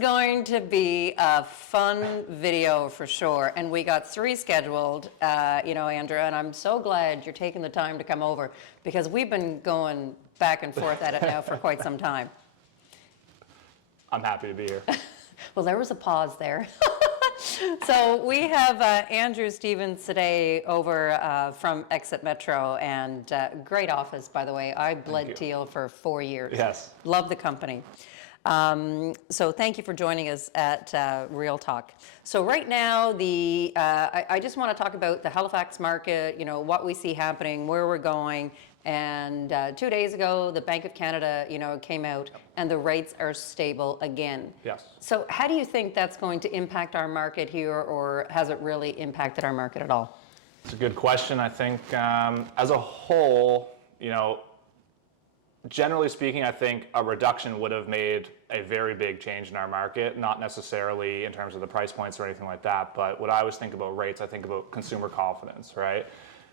Going to be a fun video for sure, and we got 3 scheduled, Andrew, and I'm so glad you're taking the time to come over because we've been going back and forth at it now for quite some time. I'm happy to be here. Well, there was a pause there. So we have Andrew Stevens today over from Exty Metro, and great office, by the way. I bled teal for 4 years. Yes. Love the company. So thank you for joining us at Real Talk. So right now, I just want to talk about the Halifax market, what we see happening, where we're going. And 2 days ago, the Bank of Canada, came out and the rates are stable again. Yes. So how do you think that's going to impact our market here, or has it really impacted our market at all? It's a good question. I think as a whole, generally speaking, I think a reduction would have made a very big change in our market, not necessarily in terms of the price points or anything like that, but what I always think about rates, I think about consumer confidence, right?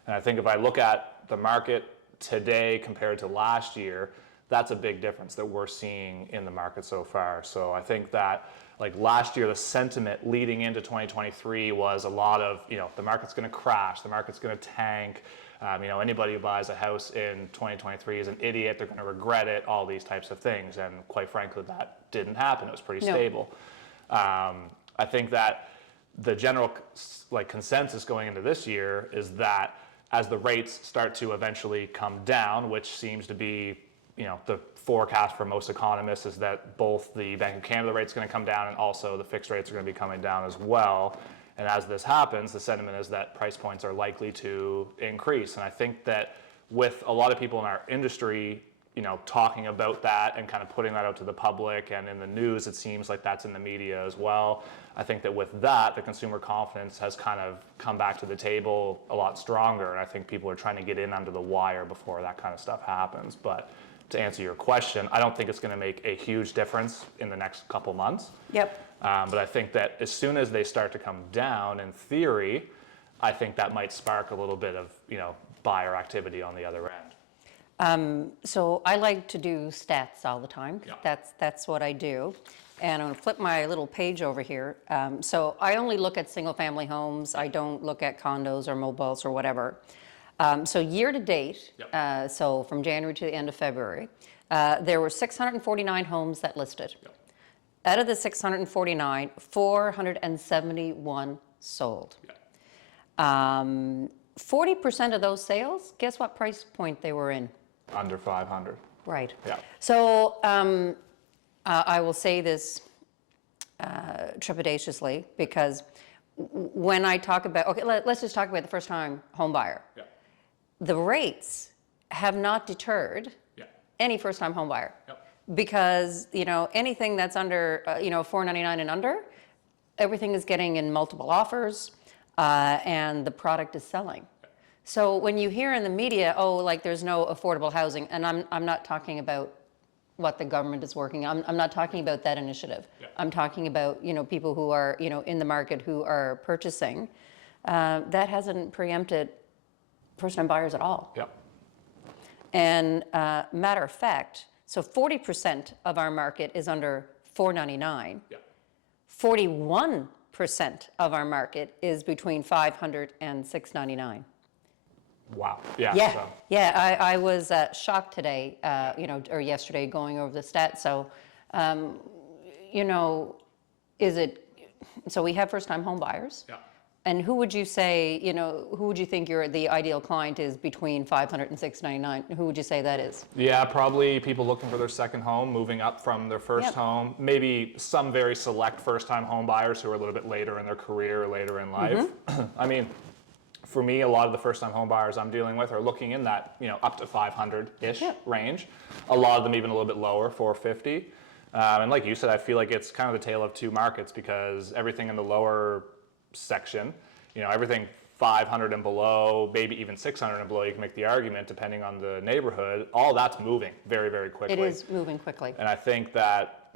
And I think if I look at the market today compared to last year, that's a big difference that we're seeing in the market so far. So I think that like last year, the sentiment leading into 2023 was a lot of, the market's going to crash, the market's going to tank. Anybody who buys a house in 2023 is an idiot, they're going to regret it, all these types of things. And quite frankly, that didn't happen. It was pretty stable. I think that the general consensus going into this year is that as the rates start to eventually come down, which seems to be, the forecast for most economists is that both the Bank of Canada rate's going to come down and also the fixed rates are going to be coming down as well. And as this happens, the sentiment is that price points are likely to increase. And I think that with a lot of people in our industry, talking about that and kind of putting that out to the public and in the news, it seems like that's in the media as well. I think that with that, the consumer confidence has kind of come back to the table a lot stronger. And I think people are trying to get in under the wire before that kind of stuff happens. But to answer your question, I don't think it's going to make a huge difference in the next couple months. Yep. But I think that as soon as they start to come down, in theory, I think that might spark a little bit of, buyer activity on the other end. So I like to do stats all the time. Yeah. That's what I do. And I'm going to flip my little page over here. So I only look at single family homes. I don't look at condos or mobiles or whatever. So year to date, so from January to the end of February, there were 649 homes that listed. Yep. Out of the 649, 471 sold. Yep. 40% of those sales, guess what price point they were in? Under 500. Right. Yeah. So I will say this trepidatiously because when I talk about, let's just talk about the first-time home buyer. Yeah. The rates have not deterred any first-time home buyer. Yep. Because anything that's under $499 and under, everything is getting in multiple offers, and the product is selling. So when you hear in the media, there's no affordable housing, and I'm not talking about what the government is working on. I'm not talking about that initiative. Yeah. I'm talking about people who are in the market who are purchasing. That hasn't preempted first-time buyers at all. Yep. And matter of fact. So 40% of our market is under $499. Yeah. 41% of our market is between $500 and $699. Wow. Yeah. Yeah. So. Yeah. I was shocked today, or yesterday, going over the stats. So, is it? So we have first-time home buyers. Yeah. And who would you say, who would you think the ideal client is between $500 and $699? Who would you say that is? Yeah, probably people looking for their second home, moving up from their first home. Maybe some very select first-time home buyers who are a little bit later in their career, or later in life. Mm-hmm. I mean, for me, a lot of the first-time home buyers I'm dealing with are looking in that, up to 500-ish range. A lot of them even a little bit lower, 450. And like you said, I feel like it's kind of the tale of two markets because everything in the lower section, everything 500 and below, maybe even 600 and below, you can make the argument depending on the neighborhood, all that's moving very, very quickly. It is moving quickly. And I think that,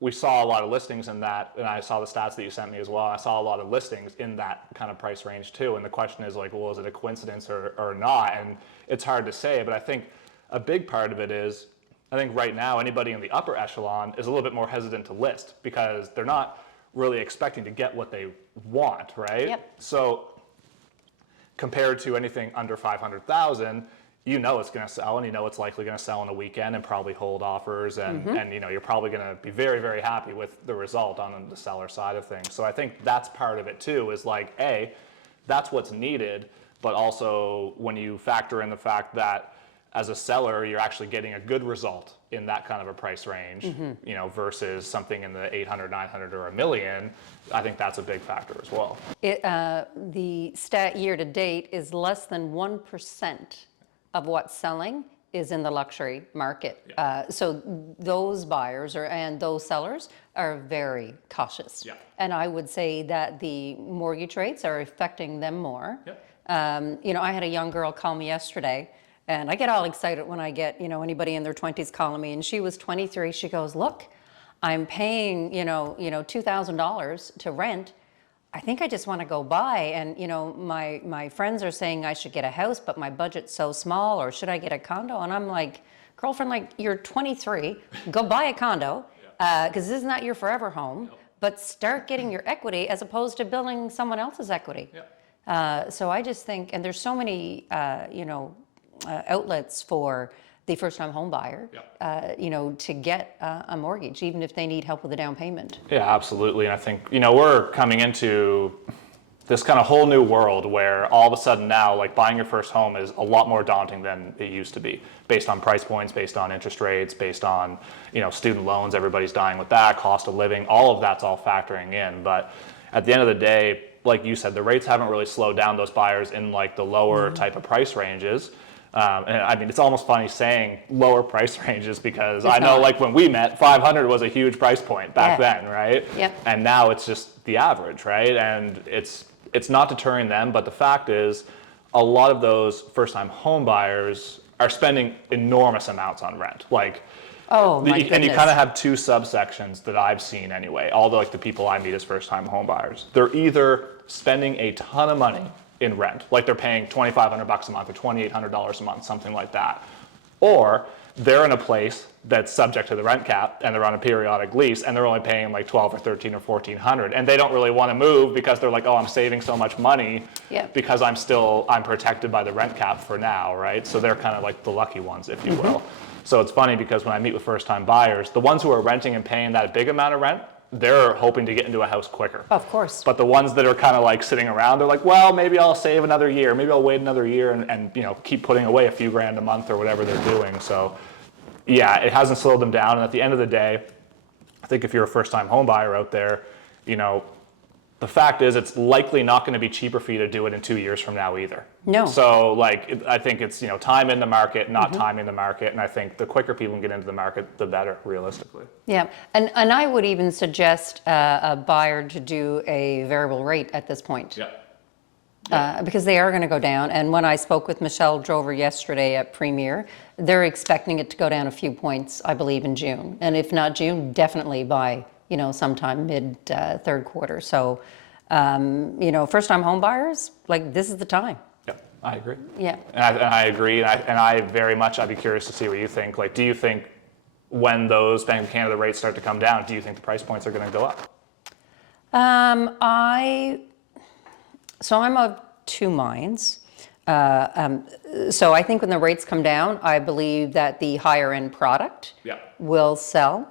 we saw a lot of listings in that, and I saw the stats that you sent me as well. I saw a lot of listings in that kind of price range too. And the question is like, well, is it a coincidence or not? And it's hard to say, but I think a big part of it is, I think right now anybody in the upper echelon is a little bit more hesitant to list because they're not really expecting to get what they want, right? Yep. So compared to anything under 500,000, you know it's going to sell, and you know it's likely going to sell on a weekend and probably hold offers, and you know you're probably going to be very, very happy with the result on the seller side of things. So I think that's part of it too, is like, A, that's what's needed, but also when you factor in the fact that as a seller, you're actually getting a good result in that kind of a price range, you know, versus something in the 800, 900, or $1 million, I think that's a big factor as well. The stat year to date is less than 1% of what's selling is in the luxury market. So those buyers and those sellers are very cautious. Yeah. And I would say that the mortgage rates are affecting them more. Yeah. You know, I had a young girl call me yesterday, and I get all excited when I get, you know, anybody in their 20s calling me, and she was 23. She goes, look, I'm paying, you know, $2,000 to rent. I think I just want to go buy, and you know, my friends are saying I should get a house, but my budget's so small, or should I get a condo? And I'm like, girlfriend, like, you're 23, go buy a condo, because this is not your forever home, but start getting your equity as opposed to building someone else's equity. So I just think, and there's so many, you know, outlets for the first-time home buyer, you know, to get a mortgage, even if they need help with the down payment. Yeah, absolutely. And I think, you know, we're coming into this kind of whole new world where all of a sudden now, like, buying your first home is a lot more daunting than it used to be, based on price points, based on interest rates, based on, you know, student loans, everybody's dying with that, cost of living, all of that's all factoring in. But at the end of the day, like you said, the rates haven't really slowed down those buyers in like the lower type of price ranges. And I mean, it's almost funny saying lower price ranges because I know, like, when we met, 500 was a huge price point back then, right? And now it's just the average, right? And it's not deterring them, but the fact is, a lot of those first-time home buyers are spending enormous amounts on rent. Like, and you kind of have two subsections that I've seen anyway. All the, like, the people I meet as first-time home buyers, they're either spending a ton of money in rent, like they're paying $2,500 a month or $2,800 a month, something like that, or they're in a place that's subject to the rent cap and they're on a periodic lease and they're only paying like $1,200 or $1,300 or $1,400, and they don't really want to move because they're like, oh, I'm saving so much money because I'm protected by the rent cap for now, right? So they're kind of like the lucky ones, if you will. So it's funny because when I meet with first-time buyers, the ones who are renting and paying that big amount of rent, they're hoping to get into a house quicker. Of course. But the ones that are kind of like sitting around, they're like, well, maybe I'll save another year. Maybe I'll wait another year and you know, keep putting away a few grand a month or whatever they're doing. So yeah, it hasn't slowed them down. And at the end of the day, I think if you're a first-time home buyer out there, you know, the fact is it's likely not going to be cheaper for you to do it in 2 years from now either. No. So like, I think it's, you know, time in the market, not timing the market. And I think the quicker people can get into the market, the better, realistically. Yeah, and I would even suggest a buyer to do a variable rate at this point. Because they are going to go down. And when I spoke with Michelle Drover yesterday at Premier, they're expecting it to go down a few points, I believe, in June. And if not June, definitely by, you know, sometime mid third quarter. So, you know, first-time home buyers, like, this is the time. Yeah, I agree. Yeah. And I agree. And I very much, I'd be curious to see what you think. Like, do you think when those Bank of Canada rates start to come down, do you think the price points are going to go up? So I'm of two minds. So I think when the rates come down, I believe that the higher end product will sell.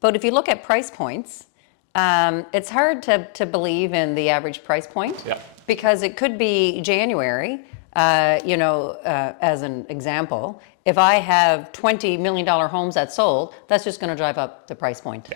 But if you look at price points, it's hard to believe in the average price point because it could be January, you know, as an example. If I have $20 million homes that sold, that's just going to drive up the price point.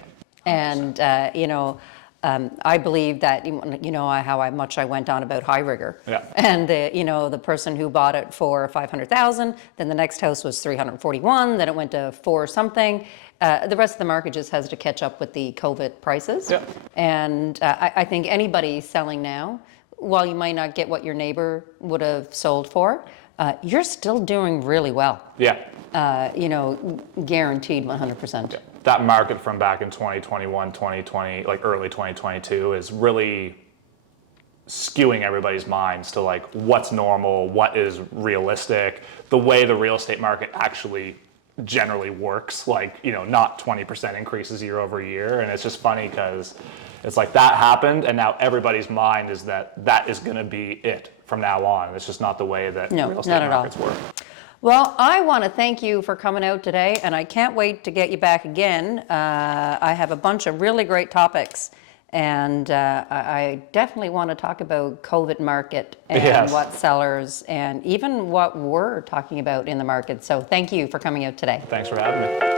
And, you know, I believe that, you know, how much I went on about High Rigger. And, you know, the person who bought it for $500,000, then the next house was $341,000, then it went to $4 something. The rest of the market just has to catch up with the COVID prices. And I think anybody selling now, while you might not get what your neighbor would have sold for, you're still doing really well. Yeah. Guaranteed 100%. That market from back in 2021, 2020, like early 2022 is really skewing everybody's minds to like what's normal, what is realistic, the way the real estate market actually generally works, like, not 20% increases year over year. And it's just funny because it's like that happened and now everybody's mind is that is going to be it from now on. It's just not the way that real estate markets work. Well, I want to thank you for coming out today, and I can't wait to get you back again. I have a bunch of really great topics, and I definitely want to talk about COVID market and what sellers and even what we're talking about in the market. So thank you for coming out today. Thanks for having me.